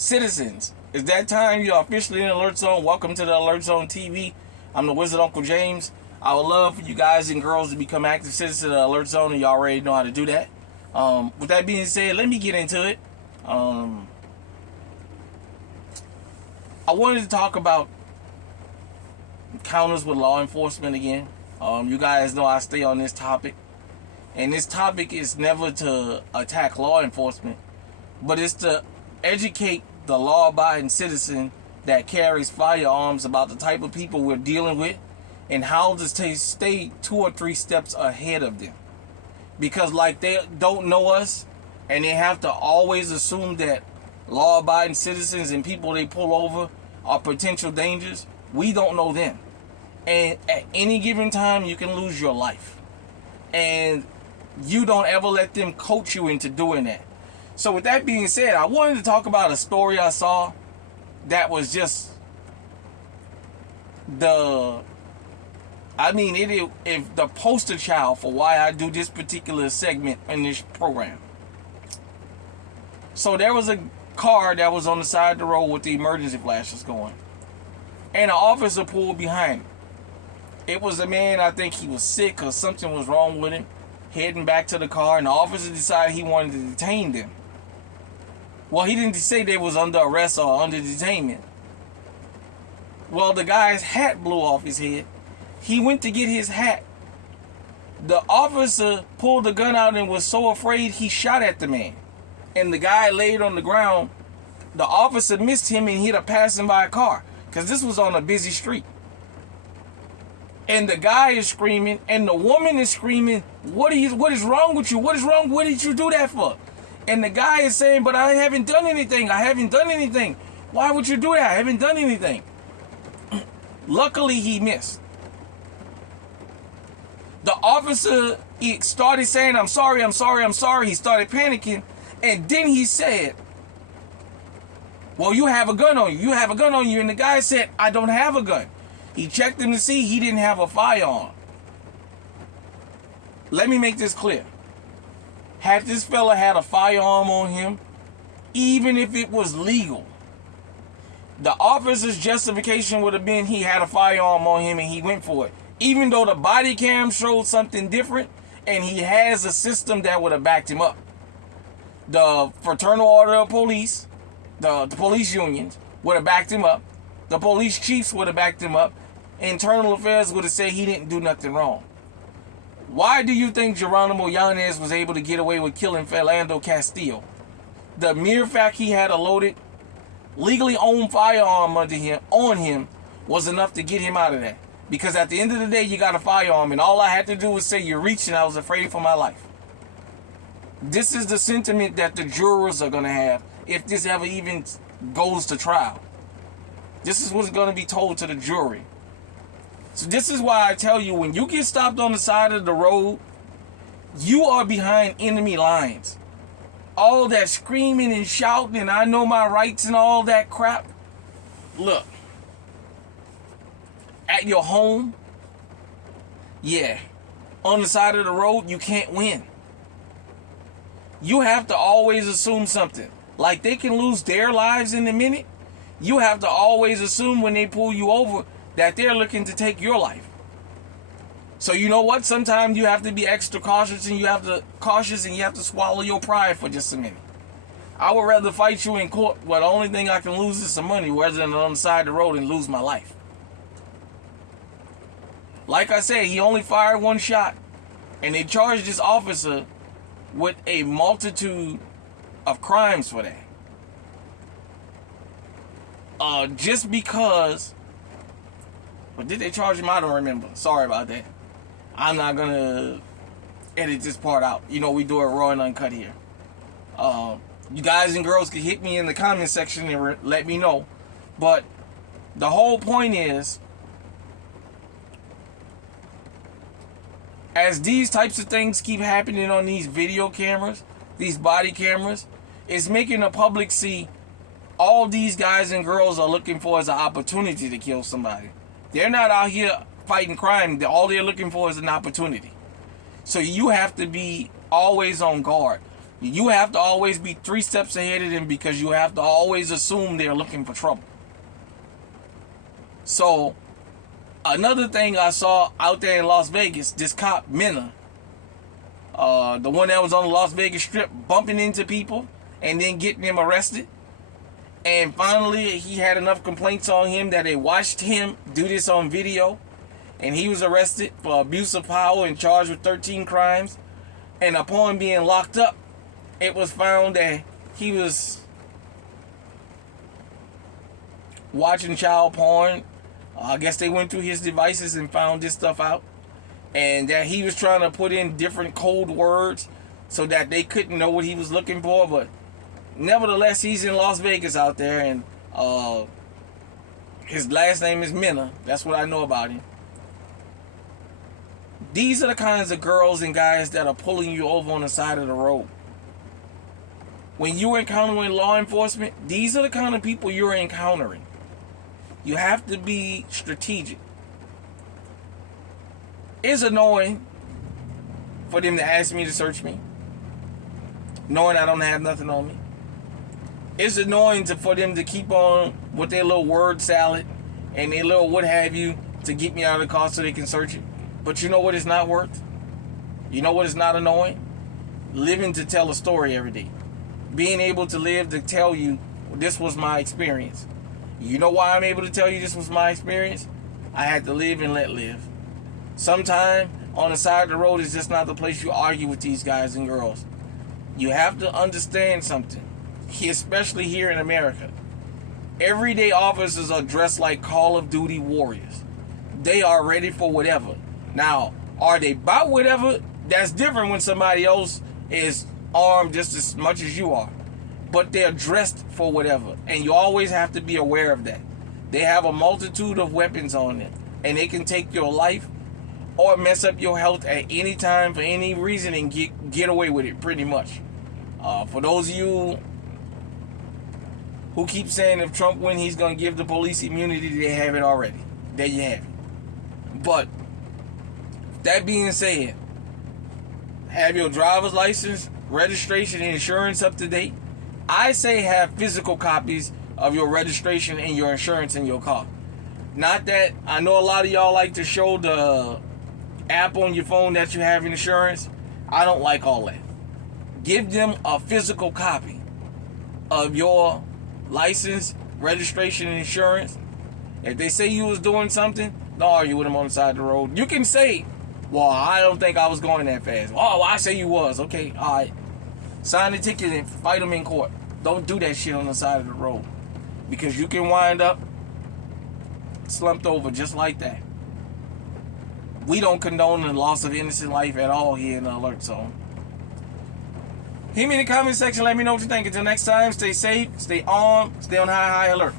Citizens, it's that time. You're officially in Alert Zone. Welcome to the Alert Zone TV. I'm the Wizard Uncle James. I would love for you guys and girls to become active citizens of the Alert Zone, and you already know how to do that. With that being said, let me get into it. I wanted to talk about encounters with law enforcement again. You guys know I stay on this topic. And this topic is never to attack law enforcement, but it's to educate the law-abiding citizen that carries firearms about the type of people we're dealing with and how to stay 2 or 3 steps ahead of them. Because like they don't know us and they have to always assume that law-abiding citizens and people they pull over are potential dangers, we don't know them. And at any given time, you can lose your life. And you don't ever let them coach you into doing that. So with that being said, I wanted to talk about a story I saw that was just the poster child for why I do this particular segment in this program. So there was a car that was on the side of the road with the emergency flashes going, and an officer pulled behind him. It was a man, I think he was sick or something was wrong with him, heading back to the car, and the officer decided he wanted to detain them. Well, he didn't say they was under arrest or under detainment. Well, the guy's hat blew off his head. He went to get his hat. The officer pulled the gun out and was so afraid he shot at the man. And the guy laid on the ground. The officer missed him and hit a passing by car, because this was on a busy street. And the guy is screaming, and the woman is screaming, what is wrong with you? What is wrong? What did you do that for? And the guy is saying, but I haven't done anything. I haven't done anything. Why would you do that? I haven't done anything. Luckily, he missed. The officer, he started saying, I'm sorry. He started panicking. And then he said, well, you have a gun on you. And the guy said, I don't have a gun. He checked him to see he didn't have a firearm. Let me make this clear. Had this fella had a firearm on him, even if it was legal, the officer's justification would have been he had a firearm on him and he went for it. Even though the body cam showed something different and he has a system that would have backed him up. The Fraternal Order of Police, the police unions would have backed him up. The police chiefs would have backed him up. Internal Affairs would have said he didn't do nothing wrong. Why do you think Geronimo Yanez was able to get away with killing Philando Castillo? The mere fact he had a loaded, legally owned firearm on him was enough to get him out of that. Because at the end of the day, you got a firearm, and all I had to do was say, you're reaching, I was afraid for my life. This is the sentiment that the jurors are going to have if this ever even goes to trial. This is what's going to be told to the jury. So this is why I tell you, when you get stopped on the side of the road, you are behind enemy lines. All that screaming and shouting and I know my rights and all that crap. Look, at your home, yeah, on the side of the road, you can't win. You have to always assume something. Like they can lose their lives in a minute. You have to always assume when they pull you over that they're looking to take your life. So you know what? Sometimes you have to be extra cautious and you have to swallow your pride for just a minute. I would rather fight you in court where the only thing I can lose is some money rather than on the side of the road and lose my life. Like I said, he only fired 1 shot, and they charged this officer with a multitude of crimes for that. Just because. But did they charge him? I don't remember. Sorry about that. I'm not going to edit this part out. You know, we do it raw and uncut here. You guys and girls can hit me in the comment section and let me know. But the whole point is, as these types of things keep happening on these video cameras, these body cameras, it's making the public see all these guys and girls are looking for is an opportunity to kill somebody. They're not out here fighting crime. All they're looking for is an opportunity. So you have to be always on guard. You have to always be 3 steps ahead of them because you have to always assume they're looking for trouble. So, another thing I saw out there in Las Vegas, this cop, Mena, the one that was on the Las Vegas Strip bumping into people and then getting them arrested. And finally, he had enough complaints on him that they watched him do this on video. And he was arrested for abuse of power and charged with 13 crimes. And upon being locked up, it was found that he was watching child porn. I guess they went through his devices and found this stuff out. And that he was trying to put in different code words so that they couldn't know what he was looking for. But nevertheless, he's in Las Vegas out there. And his last name is Mena. That's what I know about him. These are the kinds of girls and guys that are pulling you over on the side of the road. When you're encountering law enforcement, these are the kind of people you're encountering. You have to be strategic. It's annoying for them to ask me to search me, knowing I don't have nothing on me. It's annoying for them to keep on with their little word salad and their little what have you to get me out of the car so they can search it. But you know what it's not worth? You know what is not annoying? Living to tell a story every day. Being able to live to tell you this was my experience. You know why I'm able to tell you this was my experience? I had to live and let live. Sometime on the side of the road is just not the place you argue with these guys and girls. You have to understand something, especially here in America. Everyday officers are dressed like Call of Duty warriors. They are ready for whatever. Now, are they about whatever? That's different when somebody else is armed just as much as you are. But they're dressed for whatever. And you always have to be aware of that. They have a multitude of weapons on them. And they can take your life or mess up your health at any time for any reason and get away with it pretty much. For those of you who keep saying if Trump wins, he's going to give the police immunity, they have it already. There you have it. But that being said, have your driver's license, registration, and insurance up to date. I say have physical copies of your registration and your insurance in your car. Not that I know a lot of y'all like to show the app on your phone that you have insurance. I don't like all that. Give them a physical copy of your license, registration, and insurance. If they say you was doing something, don't argue with them on the side of the road. You can say, well, I don't think I was going that fast. Oh, I say you was. Okay, all right. Sign the ticket and fight them in court. Don't do that shit on the side of the road. Because you can wind up slumped over just like that. We don't condone the loss of innocent life at all here in the Alert Zone. Hit me in the comment section. Let me know what you think. Until next time, stay safe, stay armed, stay on high alert.